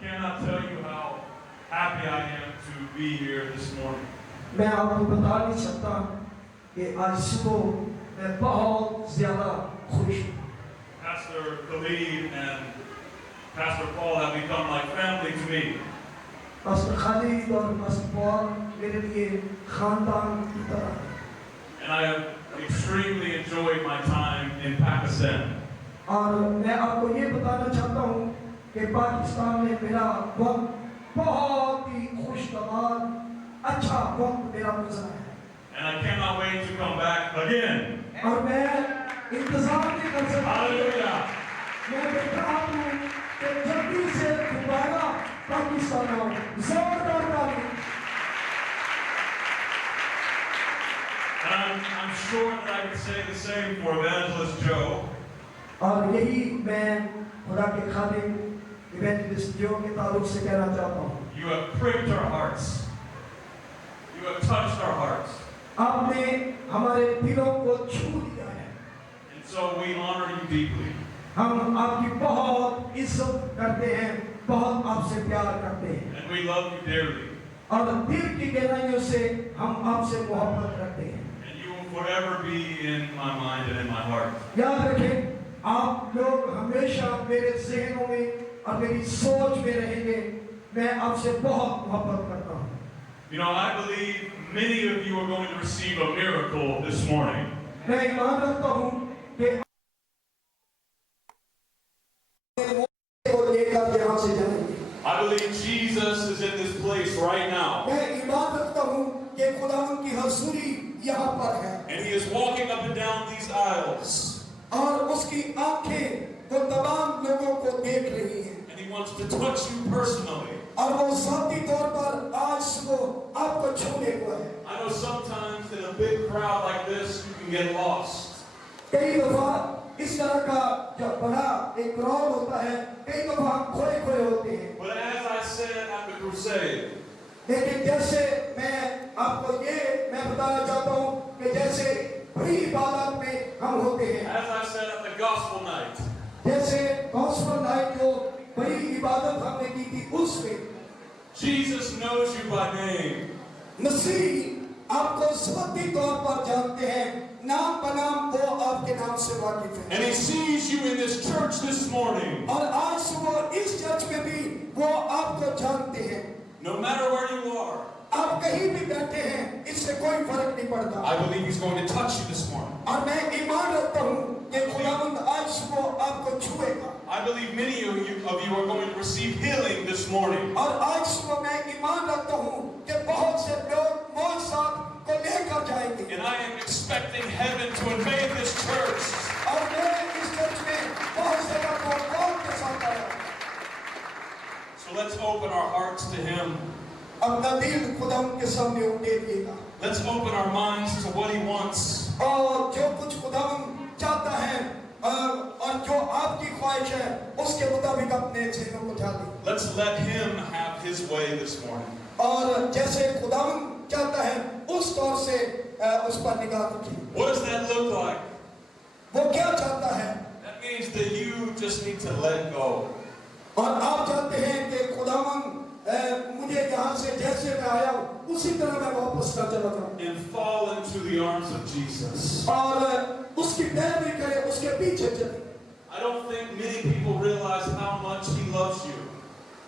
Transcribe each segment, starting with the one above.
cannot tell you how happy I am to be here this morning. मैं आपको बता नहीं सकता कि आज सुबह मैं बहुत ज़्यादा खुश हूँ। Pastor Khalid and Pastor Paul have become like family to me. Pastor Khalid और पास्टर पॉल मेरे लिए खानदान की तरह हैं। And I have extremely enjoyed my time in Pakistan. और मैं आपको ये बताना चाहता हूँ कि पाकिस्तान में मेरा वक्त बहुत ही खुशगवार अच्छा वक्त मेरा गुजरा है। And I cannot wait to come back again. और मैं इंतजार नहीं कर सकता। Hallelujah. मैं बेटा हूँ कि जल्दी से दोबारा पाकिस्तान आओ। जोरदार ताली। And I'm sure that I can say the same for Evangelist Joe. और यही मैं खुदा के खादिम इवेंजलिस्ट जो के ताल्लुक से कहना चाहता हूँ। You have pricked our hearts. You have touched our hearts. आपने हमारे दिलों को छू लिया है। And so we honor you deeply. हम आपकी बहुत इज्जत करते हैं, बहुत आपसे प्यार करते हैं। And we love you dearly. और दिल की गहराइयों से हम आपसे मोहब्बत रखते हैं। And you will forever be in my mind and in my heart. याद रखें, आप लोग हमेशा मेरे ज़हनों में और मेरी सोच में रहेंगे। मैं आपसे बहुत मोहब्बत करता हूँ। You know, I believe many of you are going to receive a miracle this morning. मैं ईमान रखता हूँ कि लेकर यहाँ से जाएंगे। I believe Jesus is in this place right now. मैं ईमान रखता हूँ कि खुदावंद की हज़ूरी यहाँ पर है। And he is walking up and down these aisles. और उसकी आंखें वो तमाम लोगों को देख रही हैं। And he wants to touch you personally. और वो ज़ाती तौर पर आज सुबह आपको छूने को है। I know sometimes in a big crowd like this you can get lost. कई दफा इस तरह का जब बड़ा एक क्राउड होता है, कई दफा खोए होते हैं। But as I said at the crusade, लेकिन जैसे मैं आपको ये मैं बताना चाहता हूँ कि जैसे बड़ी इबादत में हम होते हैं। as I said at the gospel night, जैसे गॉस्पेल नाइट जो बड़ी इबादत हमने की थी उसमें Jesus knows you by name. मसीह आपको ज़ाती तौर पर जानते हैं, नाम बनाम वो आपके नाम से वाकिफ है। And he sees you in this church this morning. और आज सुबह इस चर्च में भी वो आपको जानते हैं। No matter where you are, आप कहीं भी बैठे हैं, इससे कोई फर्क नहीं पड़ता। I believe he's going to touch you this morning. और मैं ईमान रखता हूँ कि खुदावंद आज सुबह आपको छुएगा। I believe many of you are going to receive healing this morning. और आज सुबह मैं ईमान रखता हूँ कि बहुत से लोग मौजज़ा को लेकर जाएंगे। And I am expecting heaven to invade this church. और मैं इस चर्च में बहुत से लोगों को के साथ आया। So let's open our hearts to him. अपना दिल खुदावंद के सामने उठे दिएगा। Let's open our minds to what he wants. और जो कुछ खुदावंद चाहता है और जो आपकी ख्वाहिश है उसके मुताबिक अपने ज़हनों को ढालें। Let's let him have his way this morning. और जैसे खुदावंद चाहता है उस तौर से उस पर निगाह रखें। What does that look like? वो क्या चाहता है? That means that you just need to let go. और आप चाहते हैं कि खुदावंद मुझे यहाँ से जैसे मैं आया हूँ उसी तरह मैं वापस कर चला जाऊँ। And fall into the arms of Jesus. और उसकी पैरवी करें, उसके पीछे चलें। I don't think many people realize how much he loves you.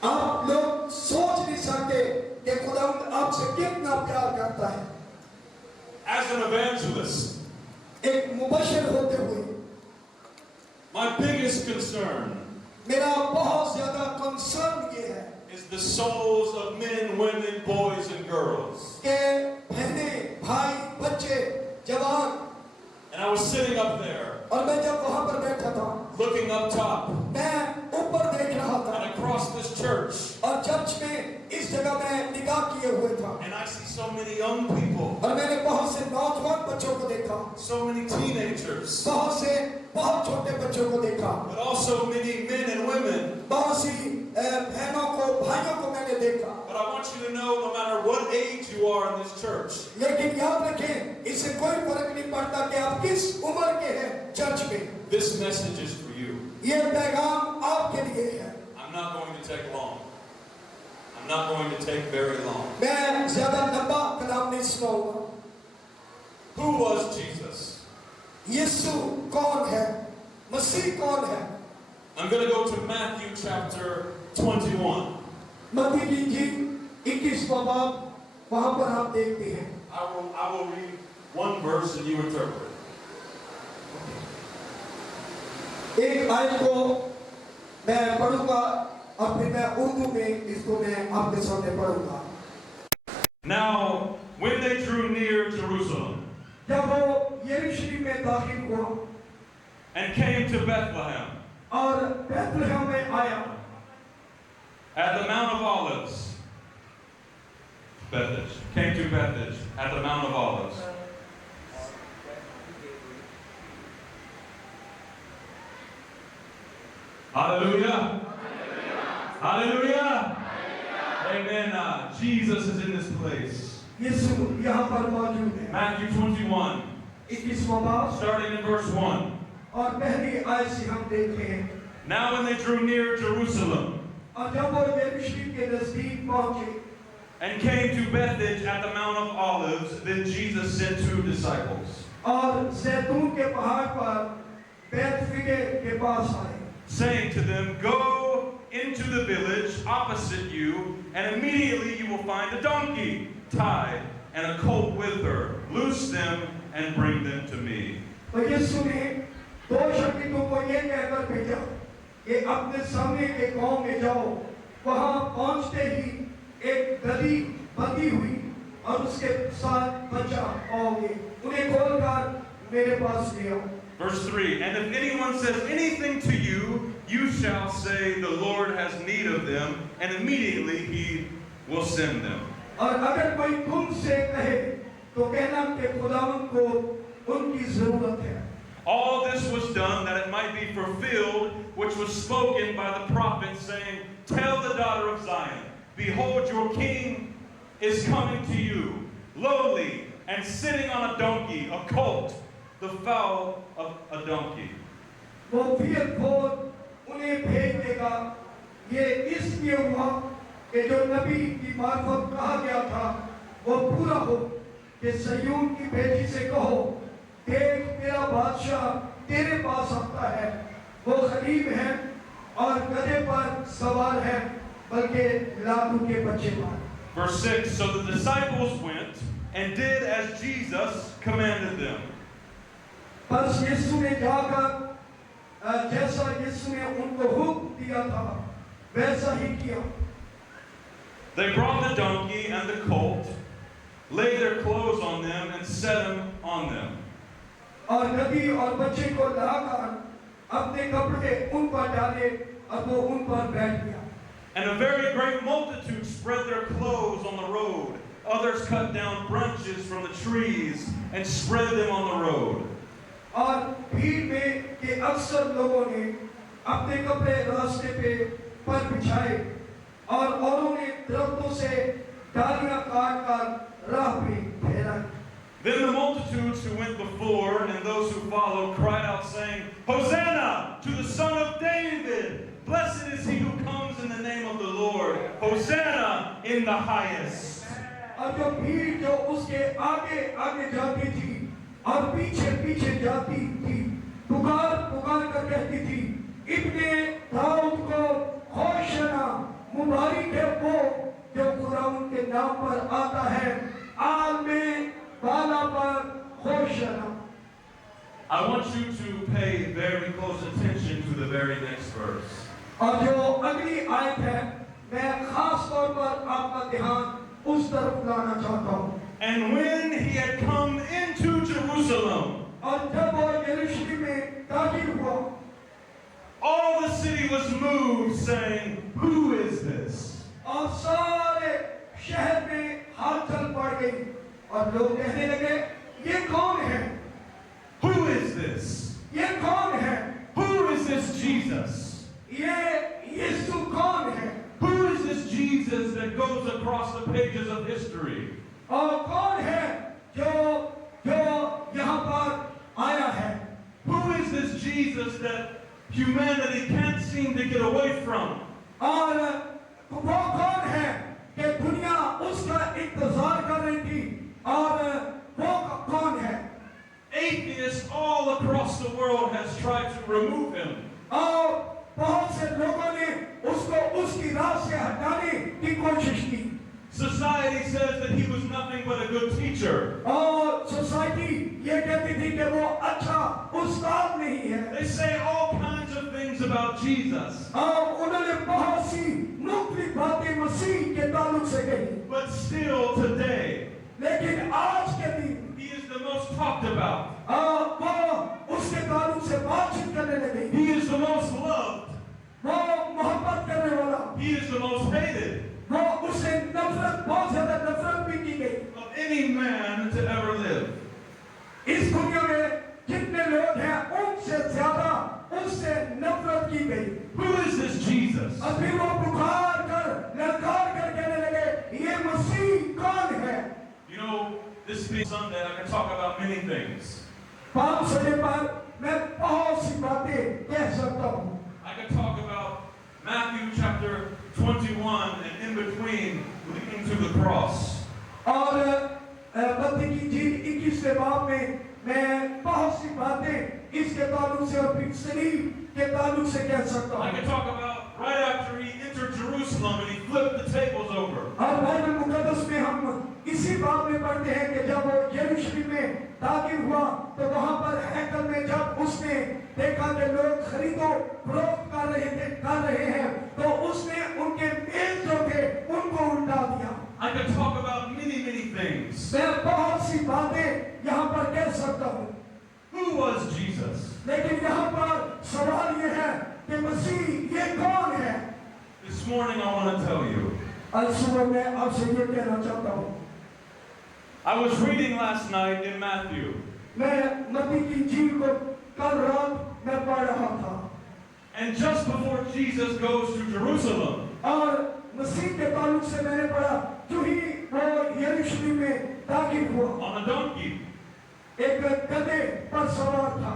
आप लोग सोच नहीं सकते कि खुदावंद आपसे कितना प्यार करता है। As an evangelist, एक मुबशिर होते हुए my biggest concern मेरा बहुत ज़्यादा कंसर्न ये है is the souls of men, women, boys, and girls. कि बहने, भाई, बच्चे, जवान, And I was sitting up there, और मैं जब वहाँ पर बैठा था, looking up top, मैं ऊपर देख रहा था, and across this church, और चर्च में इस जगह में निगाह किए हुए था, and I see so many young people, और मैंने बहुत से नौजवान बच्चों को देखा, so many teenagers, बहुत छोटे बच्चों को देखा, but also many men and women. बहुत सी बहनों को, भाइयों को मैंने देखा। But I want you to know, no matter what age you are in this church, लेकिन याद रखें, इससे कोई फर्क नहीं पड़ता कि आप किस उम्र के हैं चर्च में। this message is for you. ये पैगाम आपके लिए है। I'm not going to take long. I'm not going to take very long. मैं ज़्यादा लंबा कलाम नहीं सुनाऊंगा। Who was Jesus? यीशु कौन है? मसीह कौन है? I'm going to go to Matthew chapter 21. मत्ती की इंजील 21वां बाब, वहां पर आप देखते हैं। I will read one verse and you interpret. एक आयत को मैं पढ़ूंगा और फिर मैं उर्दू में इसको मैं आपके सामने पढ़ूंगा। Now, when they drew near Jerusalem जब वो यरूशलेम में दाखिल हुआ and came to Bethlehem और बैतलहम में आया, at the Mount of Olives, Bethage, came to Bethage at the Mount of Olives. Hallelujah. Hallelujah. Amen. Jesus is in this place. यीशु यहाँ पर मौजूद है। Matthew 21, 21वां बाब starting in verse 1. और पहली आयत से हम देखते हैं। Now when they drew near Jerusalem और जब वो यरूशलेम के नजदीक पहुंचे and came to Bethage at the Mount of Olives, then Jesus sent 2 disciples, और जैतून के पहाड़ पर बैतफगे के पास आए, saying to them, "Go into the village opposite you, and immediately you will find a donkey tied and a colt with her. Loose them and bring them to me." तो यीशु ने 2 शागिर्दों को ये कहकर भेजा कि अपने सामने के गांव में जाओ, वहां पहुंचते ही एक गधी बंधी हुई और उसके साथ बच्चा आओगे, उन्हें खोलकर मेरे पास ले आओ। Verse 3, "And if anyone says anything to you, you shall say, 'The Lord has need of them,' and immediately he will send them." और अगर कोई तुमसे कहे तो कहना कि खुदावंद को उनकी जरूरत है। All this was done that it might be fulfilled, which was spoken by the prophet, saying, "Tell the daughter of Zion, behold, your king is coming to you, lowly and sitting on a donkey, a colt, the foal of a donkey." वो फिर खोल उन्हें भेज देगा। ये इसलिए हुआ कि जो नबी की मार्फत कहा गया था वो पूरा हो कि सयून की बेटी से कहो, देख तेरा बादशाह तेरे पास आता है, वो गरीब है और गधे पर सवार है, बल्कि लाडू के बच्चे पर। Verse 6, "So the disciples went and did as Jesus commanded them. बस यीशु ने जाकर जैसा यीशु ने उनको हुक्म दिया था वैसा ही किया। They brought the donkey and the colt, laid their clothes on them, and set him on them. और गधी और बच्चे को लाकर अपने कपड़े उन पर डाले और वो उन पर बैठ गया। And a very great multitude spread their clothes on the road. Others cut down branches from the trees and spread them on the road. और भीड़ में के अक्सर लोगों ने अपने कपड़े रास्ते पे पर बिछाए और औरों ने दरख्तों से डालियां काट कर राह पे फैलाई। Then the multitudes who went before and those who followed cried out, saying, "Hosanna to the Son of David! Blessed is he who comes in the name of the Lord! Hosanna in the highest!" और जो भीड़ जो उसके आगे आगे जाती थी और पीछे पीछे जाती थी, पुकार पुकार कर कहती थी, इब्ने दाऊद को होशाना, मुबारक है वो जो खुदावंद के नाम पर आता है, आमीन, बाला पर होशाना। I want you to pay very close attention to the very next verse. और जो अगली आयत है, मैं खास तौर पर आपका ध्यान उस तरफ लाना चाहता हूँ। And when he had come into Jerusalem, और जब वो यरूशलेम में दाखिल हुआ, all the city was moved, saying, "Who is this?" और सारे शहर में हलचल पड़ गई और लोग कहने लगे, ये कौन है? Who is this? ये कौन है? Who is this Jesus? ये यीशु कौन है? Who is this Jesus that goes across the pages of history? और कौन है जो यहाँ पर आया है? Who is this Jesus that humanity can't seem to get away from? और वो कौन है society says that he was nothing but a good teacher. और सोसाइटी ये कहती थी कि वो अच्छा उस्ताद नहीं है। They say all kinds of things about Jesus. और उन्होंने बहुत सी मुख्तलिफ बातें मसीह के ताल्लुक से कही। But still today, लेकिन आज के दिन he is the most talked about. वो उसके ताल्लुक से बातचीत करने लगे। He is the most loved. वो मोहब्बत करने वाला। He is the most hated वो उससे नफरत बहुत ज्यादा नफरत भी की गई। of any man to ever live. इस दुनिया में जितने लोग हैं उनसे ज्यादा उससे नफरत की गई। Who is this Jesus? अभी वो पुकार कर ललकार कर कहने लगे ये मसीह कौन है? You know, this being Sunday, I can talk about many things. पाँच सौ पर मैं बहुत सी बातें कह सकता हूँ। I can talk about Matthew chapter 21 and in between leading to the cross. और मत्ती की इंजील 21वें बाब में मैं बहुत सी बातें इसके ताल्लुक से और फिर सलीब के ताल्लुक से कह सकता I हूँ। can talk about right after he entered Jerusalem and he flipped the tables over. और बाइबल मुकद्दस में हम इसी बात में पढ़ते हैं कि जब वो यरूशलेम में दाखिल हुआ तो वहां पर हैकल में जब उसने देखा कि लोग खरीदो फरोख्त कर रहे हैं तो उसने उनके मेज जो थे उनको उल्टा दिया। I can talk about many things. मैं बहुत सी बातें यहाँ पर कह सकता हूँ। Who was Jesus? लेकिन यहाँ पर सवाल ये है कि मसीह ये कौन है? This morning I want to tell you. आज सुबह मैं आपसे ये कहना चाहता हूँ। I was reading last night in Matthew. मैं मत्ती की इंजील को कल रात में पढ़ रहा था। And just before Jesus goes to Jerusalem, और मसीह के ताल्लुक से मैंने पढ़ा जो ही वो यरूशलेम में दाखिल हुआ on a donkey. एक गधे पर सवार था।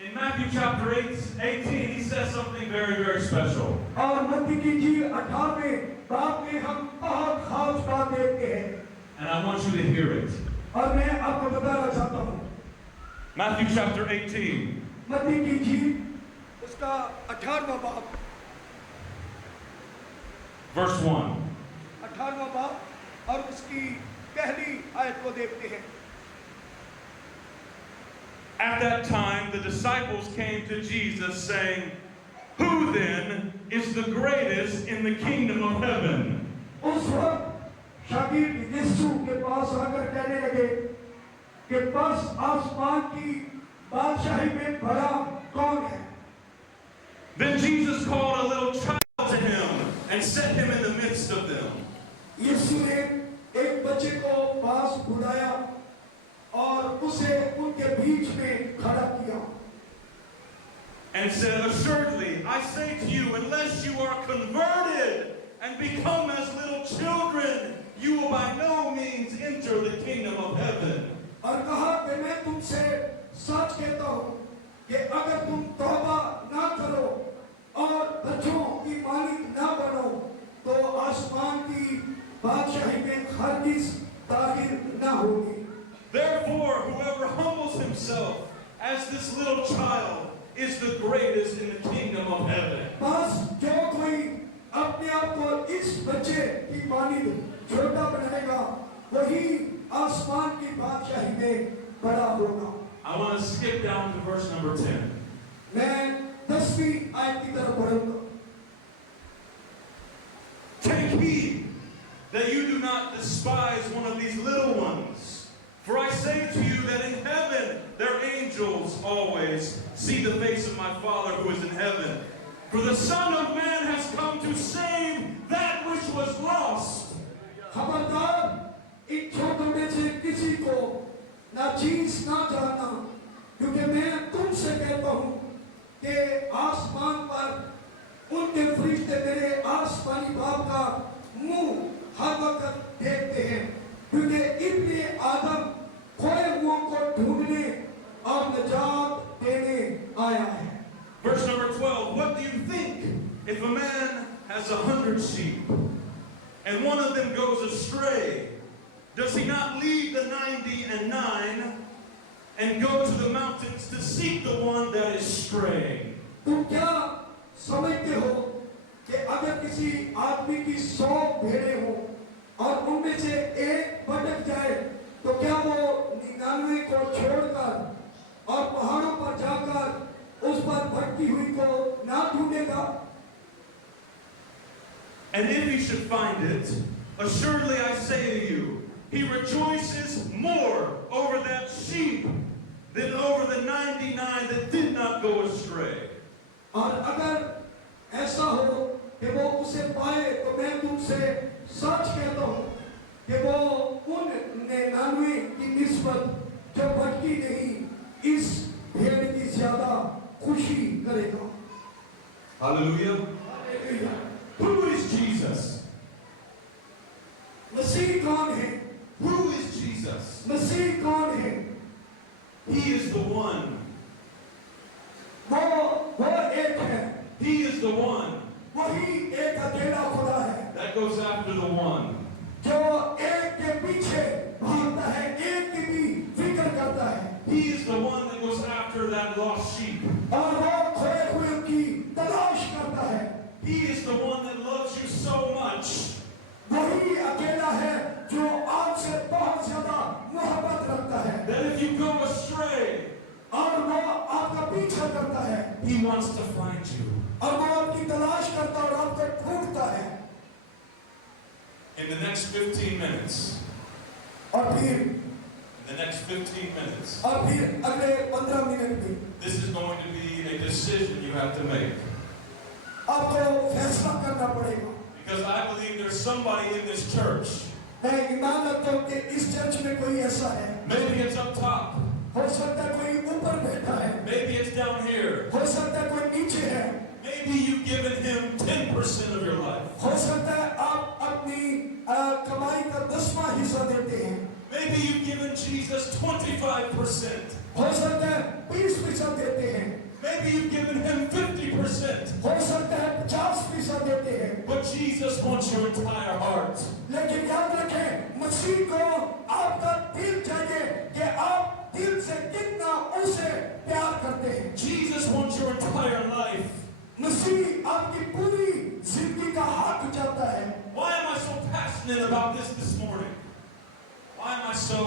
In Matthew chapter 18, he says something very special. और मत्ती की इंजील 18वें बाब में हम बहुत खास बात देखते हैं। And I want you to hear it. और मैं आपको बताना चाहता हूँ। Matthew chapter 18. मत्ती की इंजील उसका 18वां बाब Verse 1. 18वां बाब और उसकी पहली आयत को देखते हैं। At that time, the disciples came to Jesus saying, "Who then is the greatest in the kingdom of heaven?" उस वक्त शागिर्द यीशु के पास आकर कहने लगे कि बस आसमान की बादशाही में बड़ा कौन है? Then Jesus called a little child to him and set him in the midst of them. यीशु ने एक बच्चे को पास बुलाया और उसे उनके बीच में खड़ा किया And said, "Assuredly, I say to you, unless you are converted and become as little children, you will by no means enter the kingdom of heaven." और कहा कि मैं तुमसे सच कहता हूँ कि अगर तुम तौबा ना करो और बच्चों की मालिक ना बनो तो आसमान की बादशाही में हरगिज़ दाखिल ना होगी। Therefore, whoever humbles himself as this little child is the greatest in the kingdom of heaven. बस जो कोई अपने आप को इस बच्चे की मालिक छोटा बनाएगा वही आसमान की बादशाही में बड़ा होगा। I want to skip down to verse number 10. मैं 10वीं आयत की तरफ बढ़ूंगा। Take heed that you do not despise one of these little ones. For I say to you that in heaven their angels always see the face of my Father who is in heaven. For the Son of Man has come to save that which was lost. खबरदार इन छोटों में से किसी को ना चीज ना जानना क्योंकि मैं तुमसे कहता हूँ कि आसमान पर उनके फरिश्ते मेरे आसमानी बाप का मुंह हर वक्त देखते हैं क्योंकि इब्ने आदम खोए हुओं को ढूंढने और निजात देने आया है। Verse number 12. What do you think if a man has 100 sheep and one of them goes astray? Does he not leave the 99 and go to the mountains to seek the one that is straying? तुम क्या समझते हो कि अगर किसी आदमी की 100 भेड़ें हो और उनमें से एक भटक जाए तो क्या वो 99 को छोड़कर और पहाड़ों पर जाकर उस पर भटकी हुई को ना ढूंढेगा? And if he should find it, assuredly I say to you, he rejoices more over that sheep than over the 99 that did not go astray. और अगर ऐसा हो कि वो उसे पाए तो मैं तुमसे सच कहता हूँ कि वो उन 99 की निस्बत जो भटकी नहीं इस भेड़ की ज्यादा खुशी करेगा। Hallelujah. Hallelujah. Who is Jesus? मसीह कौन है? Who is Jesus? मसीह कौन है? He is the one. वो एक है, He is the one वही एक अकेला खुदा है that goes after the one. जो एक के पीछे भागता है, एक की भी फिक्र करता है। He is the one that goes after that lost sheep. और वो खोए हुए की तलाश करता है। He is the one that loves you so much वही अकेला है जो आपसे बहुत ज्यादा मोहब्बत रखता है that if you go astray, और वो आपका पीछा करता है He wants to find you. और वो आपकी तलाश करता और आपको ढूंढता है। In the next 15 minutes, और फिर in the next 15 minutes, अगले 15 मिनट में this is going to be a decision you have to make. आपको फैसला करना पड़ेगा। Because I believe there's somebody in this church. मैं ईमान रखता हूँ कि इस चर्च में कोई ऐसा है। Maybe it's up top. हो सकता है कोई ऊपर बैठा है, Maybe it's down here. हो सकता है कोई नीचे है, Maybe you've given Him 10% of your life. हो सकता है आप अपनी कमाई का 10वां हिस्सा देते हैं, Maybe you've given Jesus 25%. हो सकता है 20% देते हैं, Maybe you've given Him 50%. हो सकता है 50% देते हैं। But Jesus wants your entire heart. लेकिन याद रखें, मसीह को आपका दिल चाहिए कि आप दिल से कितना उसे प्यार करते हैं। Jesus wants your entire life. मसीह आपकी पूरी जिंदगी का हक चाहता है। Why am I so passionate about this morning? Why am I so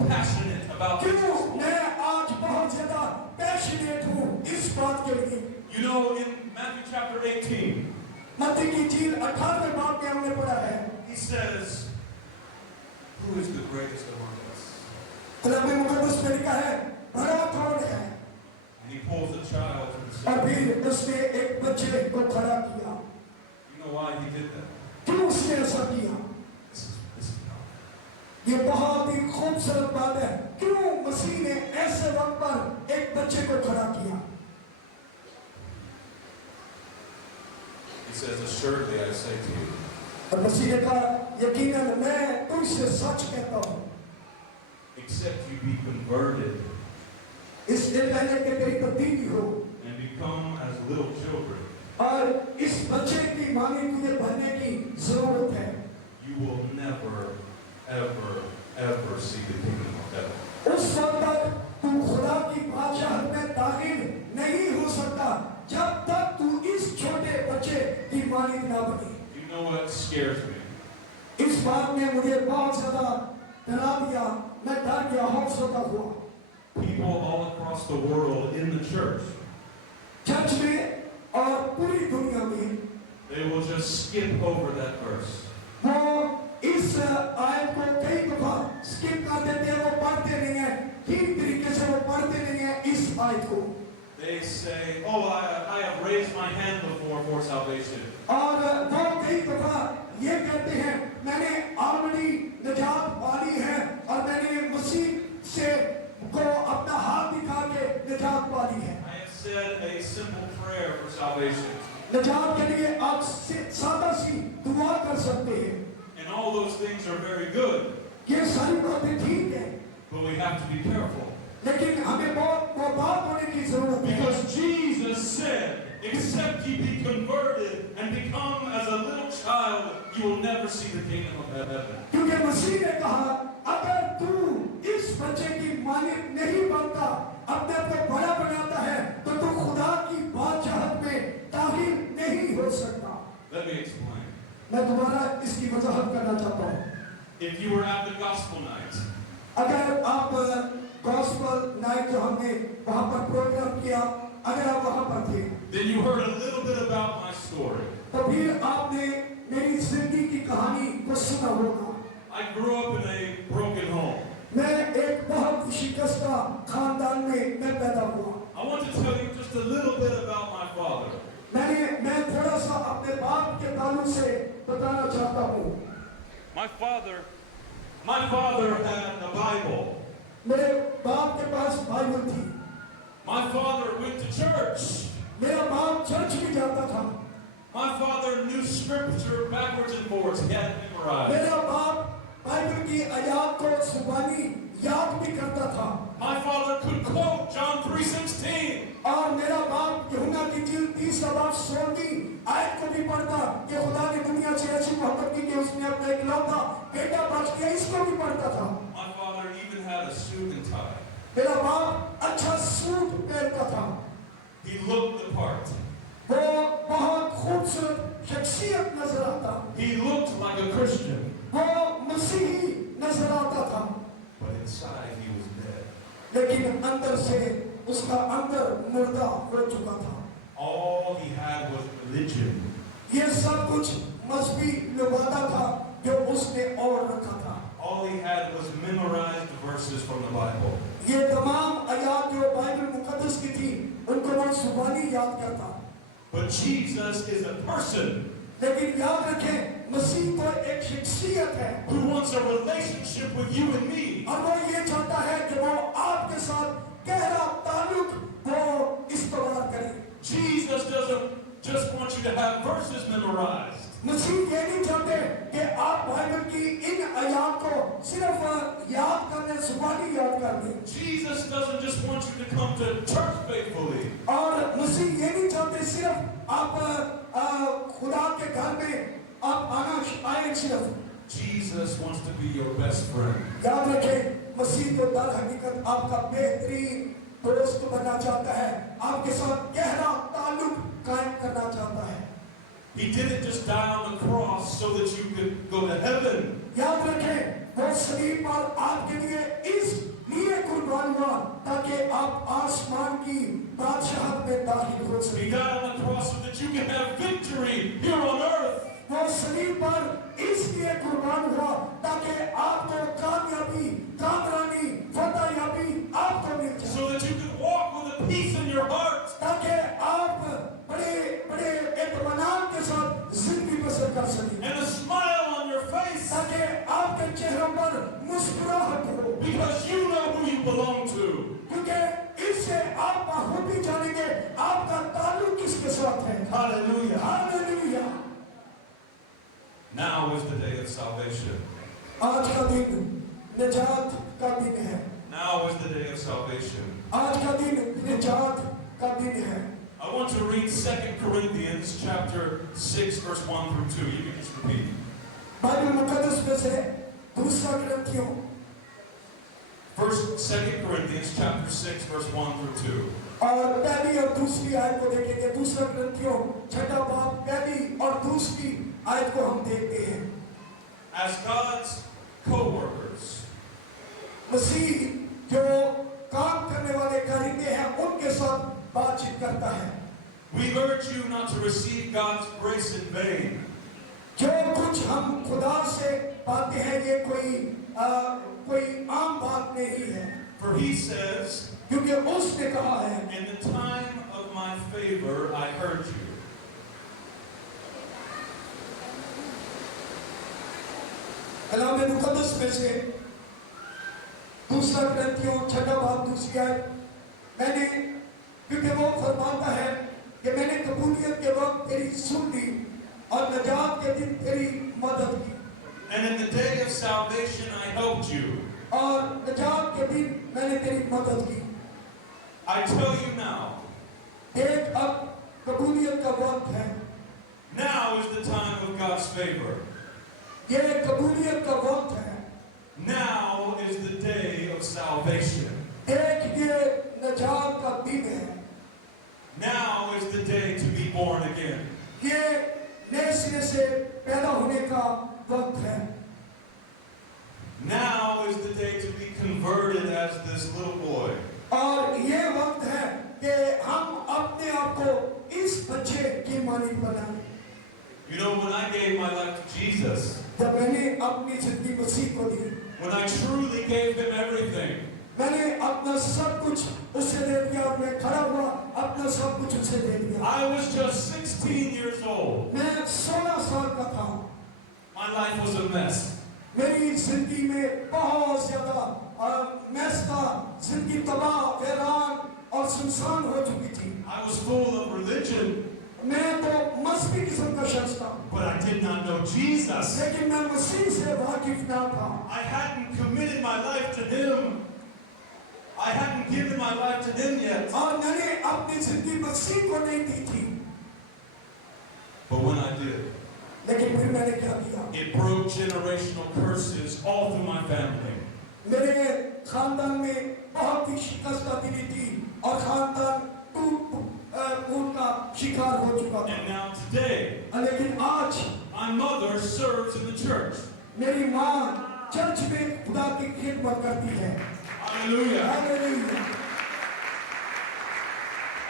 passionate about this? क्यों मैं आज बहुत ज्यादा पैशनेट हूँ इस बात के लिए? You know, in Matthew chapter 18, मत्ती की इंजील 18वें बाब में हमने पढ़ा है, He says, who is the greatest among us? कलम मुकद्दस में लिखा है, बड़ा कौन है? And He pulls a child to the और side. फिर उसने एक बच्चे को खड़ा किया। You know why He did that? क्यों उसने ऐसा किया? This is powerful. ये बहुत ही खूबसूरत बात है। क्यों मसीह ने ऐसे वक्त पर एक बच्चे को खड़ा किया? He says, assuredly I say to you, और मसीह ने कहा, यकीनन मैं तुमसे सच कहता हूँ, except you be converted इससे पहले कि तेरी तब्दीली हो and become as little children, और इस बच्चे की मांगे तुझे भरने की जरूरत है, you will never, ever see the kingdom of heaven. उस वक्त तक तू खुदा की बादशाहत में दाखिल नहीं हो सकता जब तक तू इस छोटे बच्चे की मालिक ना बने। You know what scares me? इस बात ने मुझे बहुत ज्यादा डरा दिया, मैं डर गया, हौसला हुआ। People all across the world in the church, church में और पूरी दुनिया में they will just skip over that verse. वो इस आयत को कई दफा स्किप कर देते हैं, वो पढ़ते नहीं है, ठीक तरीके से वो पढ़ते नहीं है इस आयत को। They say, oh, I have raised my hand before for salvation. और वो कई दफा ये कहते हैं, मैंने ऑलरेडी निजात पाली है और मैंने मसीह से को अपना हाथ दिखा के निजात पाली है। I have said a simple prayer for salvation. निजात के लिए आप सादा सी दुआ कर सकते हैं। And all those things are very good. ये सारी बातें ठीक है, But we have to be careful. लेकिन हमें वो बात होने की जरूरत है। Because Jesus said, except ye be converted and become as a little child, you will never see the kingdom of heaven. क्योंकि मसीह ने कहा, अगर तू इस बच्चे की मालिक नहीं बनता, अपने को बड़ा बनाता है, तो तू खुदा की बादशाहत में दाखिल नहीं हो सकता। Let me explain. मैं दोबारा इसकी वजाहत करना चाहता हूँ। If you were at the gospel night, अगर आप गॉस्पल नाइट जो हमने वहाँ पर प्रोग्राम किया, अगर आप वहाँ पर थे, then you heard a little bit about my story. तो फिर आपने मेरी जिंदगी की कहानी को सुना होगा। I grew up in a broken home. मैं एक बहुत शिकस्ता खानदान में मैं पैदा हुआ। I want to tell you just a little bit about my father. मैं थोड़ा सा अपने बाप के ताल्लुक से बताना चाहता हूँ। My father had a Bible. मेरे बाप के पास बाइबल थी। My father went to church. मेरा बाप चर्च में जाता था। My father knew scripture backwards and forwards. He had it memorized. मेरा बाप बाइबल की आयत को जुबानी याद भी करता था। My father could quote John 3:16. और मेरा बाप यूहन्ना की 3:16 आयत को भी पढ़ता कि खुदा ने दुनिया से ऐसी मोहब्बत की कि उसने अपना इकलौता बेटा बख्श दिया, इसको भी पढ़ता था। My father even had a suit and tie. मेरा बाप अच्छा सूट पहनता था। He looked the part. वो बहुत खूबसूरत शख्सियत नजर आता। He looked like a Christian. वो मसीही नजर आता था। But inside he was dead. लेकिन अंदर से उसका अंदर मुर्दा हो चुका था। All he had was religion. ये सब कुछ मजहबी लिबादा था जो उसने और रखा था। All he had was memorized verses from the Bible. ये तमाम आयत जो बाइबल मुकद्दस की थी उनको वो जुबानी याद करता। But Jesus is a person लेकिन याद रखें मसीह तो एक शख्सियत है who wants a relationship with you and me. और वो ये चाहता है कि वो आपके साथ गहरा ताल्लुक वो इस्तेमाल करे। Jesus doesn't just want you to have verses memorized. मसीह ये नहीं चाहते कि आप बाइबल की इन आयत को सिर्फ याद करने जुबानी याद कर लें। Jesus doesn't just want you to come to church faithfully. और मसीह ये नहीं चाहते सिर्फ आप खुदा के घर में आप आए सिर्फ। Jesus wants to be your best friend. याद रखें मसीह तो दर हकीकत आपका बेहतरीन दोस्त बनना चाहता है, आपके साथ गहरा ताल्लुक कायम करना चाहता है। He didn't just die on the cross so that you could go to heaven. याद रखें वो सलीब पर आपके लिए इस लिए कुर्बान हुआ ताकि आप आसमान की बादशाहत में दाखिल हो सकें। He died on the cross so that you can have victory here on earth. वो सलीब पर इसलिए कुर्बान हुआ ताकि आपको कामयाबी, कामरानी, फतहयाबी आपको मिल जाए। So that you can walk with a peace in your heart. ताकि आप बड़े बड़े इत्मीनान के साथ जिंदगी बसर कर सकें। And a smile on your face. ताकि आपके चेहरों पर मुस्कुराहट हो। Because you know who you belong to. क्योंकि इससे आप बखूबी जानेंगे आपका ताल्लुक किसके साथ है। Hallelujah. Hallelujah. Now is the day of salvation. आज का दिन निजात का दिन है। Now is the day of salvation. आज का दिन निजात का दिन है। I want to read 2 Corinthians chapter 6 verse 1 through 2. You can just repeat. Bible मुकद्दस में से दूसरा ग्रंथियों 2 Corinthians chapter 6 verse 1 through 2. और पहली और दूसरी आयत को देखेंगे। दूसरा ग्रंथियों छठा बाब पहली और दूसरी आयत को हम देखते हैं। As God's co-workers, मसीह जो काम करने वाले कारिंदे हैं उनके साथ बातचीत करता है। we urge you not to receive God's grace in vain. जो कुछ हम खुदा से पाते हैं ये कोई आम बात नहीं है। For he says, क्योंकि उसने कहा है in the time of my favor I heard you. कलाम मुकद्दस में से दूसरा ग्रंथियों छठा बाब दूसरी आयत मैंने क्योंकि वो फरमाता है कि मैंने कबूलियत के वक्त तेरी सुन ली और नजात के दिन तेरी मदद की। And in the day of salvation I helped you. और नजात के दिन मैंने तेरी मदद की। I tell you now. देख अब कबूलियत का वक्त है। Now is the time of God's favor. ये कबूलियत का वक्त है। Now is the day of salvation. देख ये नजात का दिन है। Now is the day to be born again. ये नए सिरे से पैदा होने का वक्त है। Now is the day to be converted as this little boy. और ये वक्त है कि हम अपने आप को इस बच्चे की मानिक बनाएं। You know, when I gave my life to Jesus, जब मैंने अपनी जिंदगी मसीह को दी, when I truly gave him everything, मैंने अपना सब कुछ उसे दे दिया और मैं खड़ा हुआ अपना सब कुछ उसे दे दिया। I was just 16 years old. मैं 16 साल का था। My life was a mess. मेरी जिंदगी में बहुत ज्यादा मैस था। जिंदगी तबाह, वीरान और सुनसान हो चुकी थी। I was full of religion, मैं तो मस्ती किस्म का शख्स था, but I did not know Jesus. लेकिन मैं मसीह से वाकिफ ना था। I hadn't committed my life to him. I hadn't given my life to him yet. और मैंने अपनी जिंदगी मसीह को नहीं दी थी। But when I did, लेकिन फिर मैंने क्या किया? it broke generational curses all through my family. मेरे खानदान में बहुत ही शिकस्त दिली थी और खानदान टूट का शिकार हो चुका था। And now today, लेकिन आज my mother serves in the church. मेरी माँ चर्च में खुदा की खिदमत करती है। Hallelujah. Hallelujah.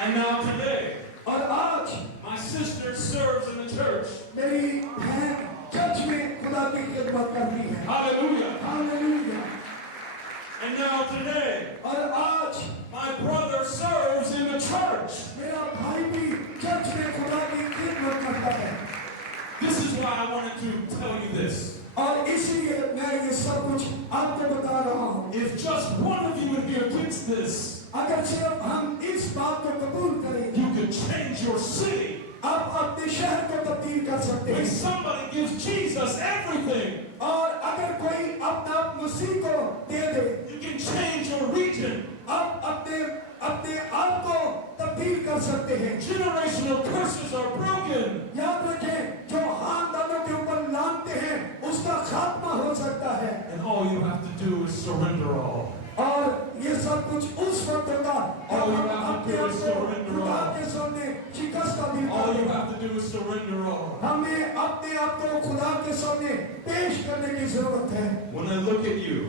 And now today, और आज my sister serves in the church. मेरी बहन चर्च में खुदा की खिदमत करती है। Hallelujah. Hallelujah. And now today, और आज my brother serves in the church. मेरा भाई भी चर्च में खुदा की खिदमत करता है। This is why I wanted to tell you this. और इसलिए मैं ये सब कुछ आपको बता रहा हूँ। If just one of you in here gets this, अगर सिर्फ हम इस बात को कबूल करें, you can change your city. आप अपने शहर को तब्दील कर सकते When हैं। somebody gives Jesus everything, और अगर कोई अपना मसीह को दे दे, you can change your region. आप अपने आप को तब्दील कर सकते हैं। Generational curses are broken. याद रखें, जो खानदानों के ऊपर लानते हैं, उसका खात्मा हो सकता है। And all you have to do is surrender all. और ये सब कुछ उस वक्त होगा All जब you हम have to अपने do आप is को surrender खुदा all. के सामने शिकस्त दिल All you करें। have to do is surrender all. हमें अपने आप को खुदा के सामने पेश करने की जरूरत है। When I look at you,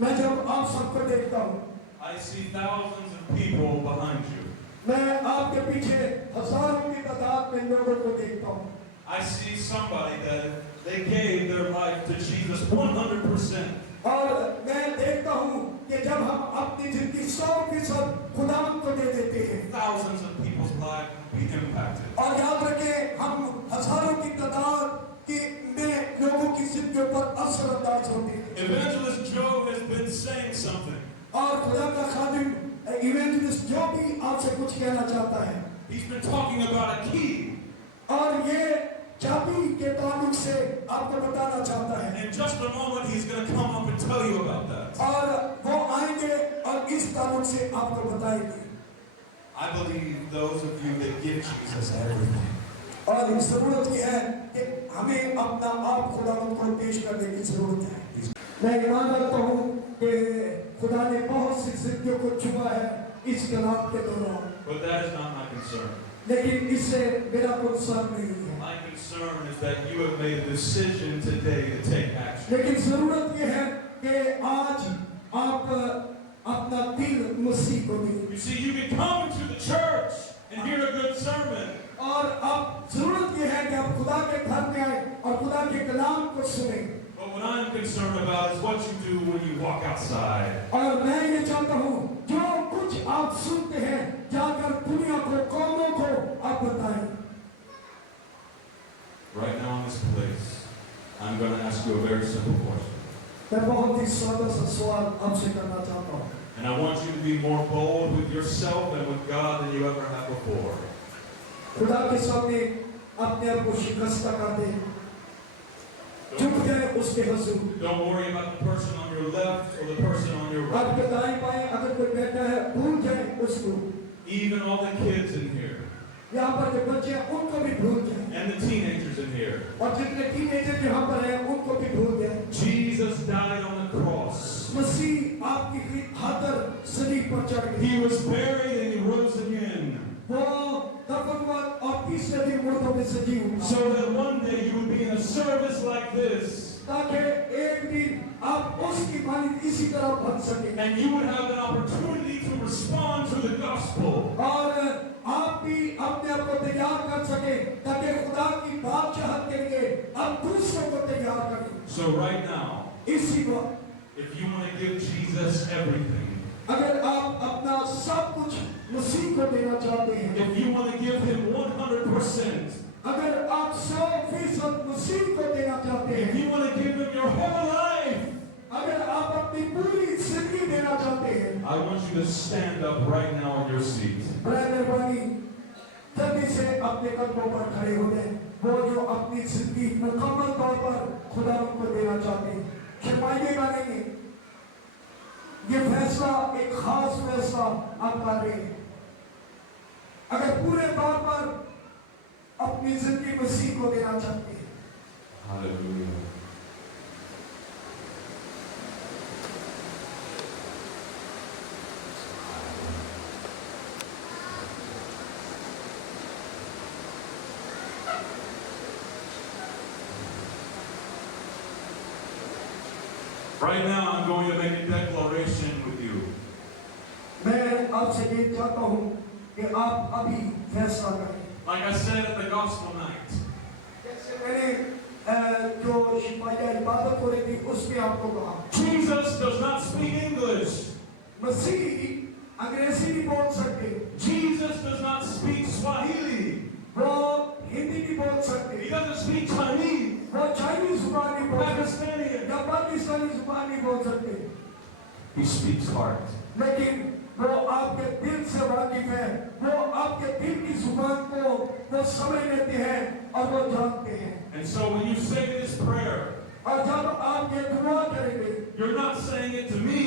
मैं जब आप सबको देखता हूँ, I see thousands of people behind you. मैं आपके पीछे हजारों की तादाद में लोगों को देखता हूँ। I see somebody that they gave their life to Jesus 100%. और मैं देखता हूँ कि जब हम अपनी जिंदगी 100% खुदा को दे देते हैं, Thousands of people's lives will be impacted. और याद रखें हम हजारों की तादाद में लोगों की जिंदगी पर असरअंदाज होते हैं। Evangelist Joe has been saying something. और खुदा का खादिम इवेंजलिस्ट जो भी आपसे कुछ कहना चाहता है, He's been talking about a key. और ये चाबी के ताल्लुक से आपको बताना चाहता है। In just a moment, he's going to come up and tell you about that. और वो आएंगे और इस ताल्लुक से आपको बताएंगे। I believe those of you that give Jesus everything. और इस जरूरत की है कि हमें अपना आप खुदावंद को पेश करने की जरूरत है। मैं ईमान रखता हूँ कि खुदा ने बहुत सी जिंदगियों को छुआ है इस कलाम के दौरान, But that is not my concern. लेकिन इससे मेरा कोई संग नहीं है। My concern is that you have made a decision today to take action. लेकिन जरूरत यह है कि आज आप अपना दिल मसीह को दें। You see, you can come to the church and hear a good sermon. और अब जरूरत यह है कि आप खुदा के घर में आए और खुदा के कलाम को सुने। But what I'm concerned about is what you do when you walk outside. और मैं ये चाहता हूँ जो कुछ आप सुनते हैं जाकर दुनिया को, कौमों को आप बताएं। Right now in this place, I'm going to ask you a very simple question. मैं बहुत ही सादा सा सवाल आपसे करना चाहता हूँ। And I want you to be more bold with yourself and with God than you ever have before. खुदा के सामने अपने आप को शिकस्त कर दे, झुक जाए उसके हुजूर। Don't worry about the person on your left or the person on your right. आपके दाएं बाएं अगर कोई बैठा है, भूल जाए उसको। Even all the kids in here यहाँ पर जो बच्चे हैं उनको भी भूल जाए, and the teenagers in here. और जितने टीनेजर यहाँ पर हैं उनको भी भूल जाए। Jesus died on the cross. मसीह आपकी खातिर सलीब पर चढ़ गए। He was buried and he rose again. वो दफन हुआ और तीसरे दिन मुर्दों में से जी उठा। So that service like this. ताकि एक दिन आप उसकी मालिक इसी तरह बन सकें And you would have an opportunity to respond to the gospel. और आप भी अपने आप को तैयार कर सकें ताकि खुदा की बादशाहत के लिए आप दूसरों को तैयार करें So right now, इसी वक्त if you want to give Jesus everything, अगर आप अपना सब कुछ मसीह को देना चाहते हैं if you want to give him 100%, अगर आप 100% मसीह को देना चाहते if हैं you want to give him your whole life, अगर आप अपनी पूरी जिंदगी देना चाहते हैं I want you to stand up right now on your seat. मेहरबानी जल्दी से अपने कदमों पर खड़े हो जाएं वो जो अपनी जिंदगी मुकम्मल तौर पर खुदा को देना चाहते हैं शर्माइएगा नहीं ये फैसला एक खास फैसला आप कर रहे हैं अगर पूरे तौर पर अपनी जिंदगी मसीह को देना चाहते हैं Hallelujah. Right now, I'm going to make a declaration with you. मैं आपसे ये चाहता हूँ कि आप अभी फैसला करें Like I said at the gospel night, जैसे मैंने जो शिपाया इबादत हो रही थी उसमें आपको कहा Jesus does not speak English. मसीह अंग्रेजी नहीं बोल सकते Jesus does not speak Swahili. वो हिंदी नहीं बोल He सकते doesn't speak Chinese, वो चाइनीज जुबान नहीं बोल सकते Pakistani. या पाकिस्तानी जुबान नहीं बोल सकते He speaks heart. लेकिन वो आपके दिल से वाकिफ है वो आपके दिल की जुबान को वो समझ लेते हैं और वो जानते हैं And so when you say this prayer, और जब आप ये दुआ करेंगे you're not saying it to me.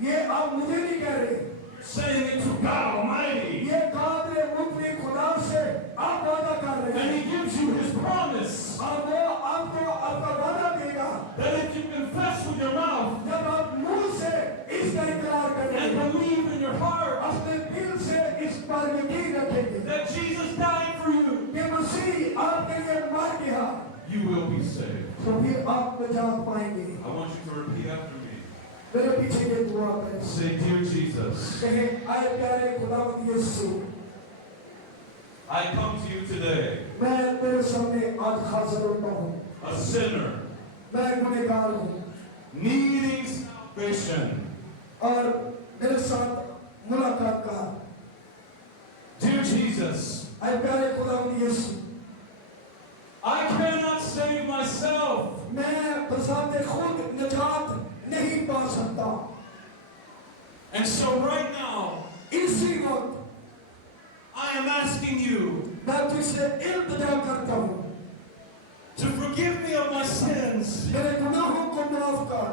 ये आप मुझे नहीं कह रहे You're saying it to God Almighty. ये कादरे मुक्ति खुदा से आप वादा कर रहे And हैं He gives you His promise और वो आपको आपका वादा देगा that if you confess with your mouth जब आप मुंह से इसका इकरार and करेंगे believe in your heart अपने दिल से इस पर यकीन रखेंगे that Jesus died for you, कि मसीह आपके लिए मर गया you will be saved. तो फिर आप निजात पाएंगे I want you to repeat after me. मेरे पीछे ये दुआ करें Say, Dear Jesus, कहें आए प्यारे खुदावंद यीशु I come to you today, मैं तेरे सामने आज हाजिर होता हूँ a sinner, मैं गुनहगार हूँ needing salvation. और मेरे साथ मुलाकात का Dear Jesus, आए प्यारे खुदावंद यीशु I cannot save myself. मैं बसाते खुद निजात नहीं पा सकता And so right now, इसी वक्त I am asking you मैं तुझसे इल्तिजा करता हूँ to forgive me of my sins मेरे गुनाहों को माफ कर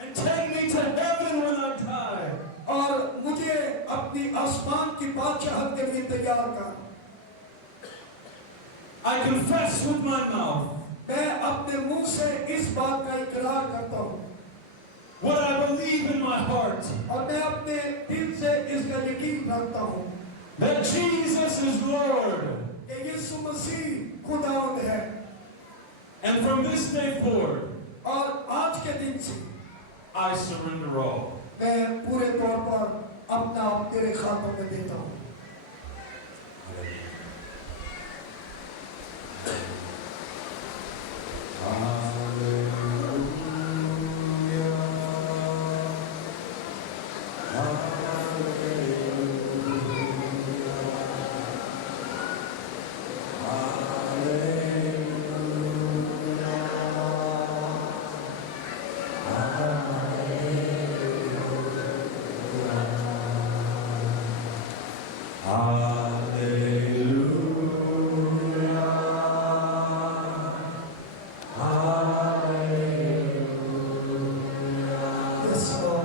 and take me to heaven when I die. और मुझे अपनी आसमान की बादशाहत के लिए तैयार कर I confess with my mouth मैं अपने मुंह से इस बात का इकरार करता हूँ what I believe in my heart, और मैं अपने दिल से इसका यकीन रखता हूँ that Jesus is Lord. कि यीशु मसीह खुदावंद है And from this day forward, और आज के दिन से I surrender all. मैं पूरे तौर पर अपना आप तेरे हाथों में देता हूँ Yes, Lord.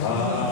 Hallelujah.